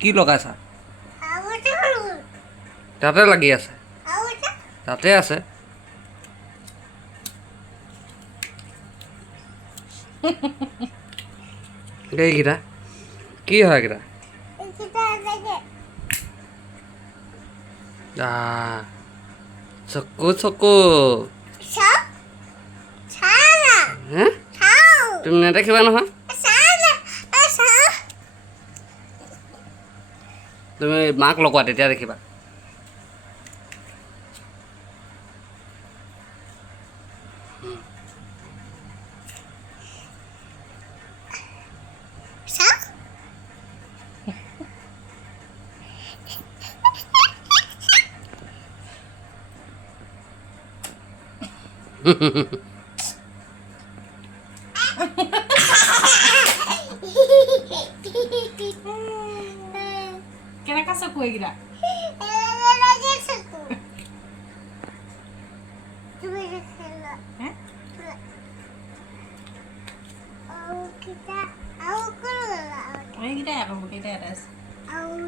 কি লগাইছা তাতে লাগি আছে তাতে আছে এইকেইটা কি হয় এইকেইটা চকু চকু হে তুমি নেদেখিবা নহয় তুমি মাক লগোৱা তেতিয়া দেখিবা কেনেকা চকু এইকেইটা এইকেইটাই আকৌ কেইটা এটা আছে